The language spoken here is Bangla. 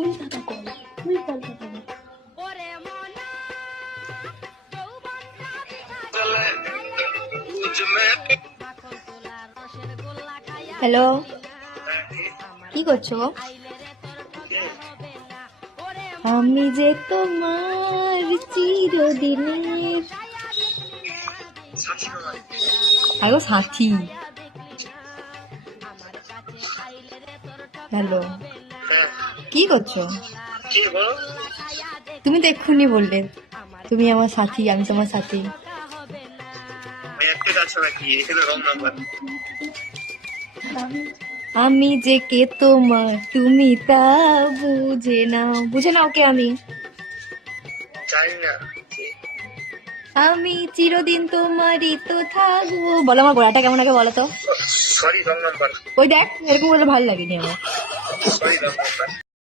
উল্টাটা কল, উল্টাটা কল। হ্যালো, কি করছো? আমি যে তোমার চিরদিনের আগো সাথী। হ্যালো, কি করছো? তুমি তো এক্ষুনি বললে তুমি আমার সাথী, আমি তোমার সাথী। আমি যে কে তোমার তুমি তা বুঝে নাও কে আমি। আমি চিরদিন তোমারই তো থাকবো। বলো আমার গলাটা কেমন আগে বলো তো। ওই দেখ, এরকম বলে ভালো লাগেনি আমার।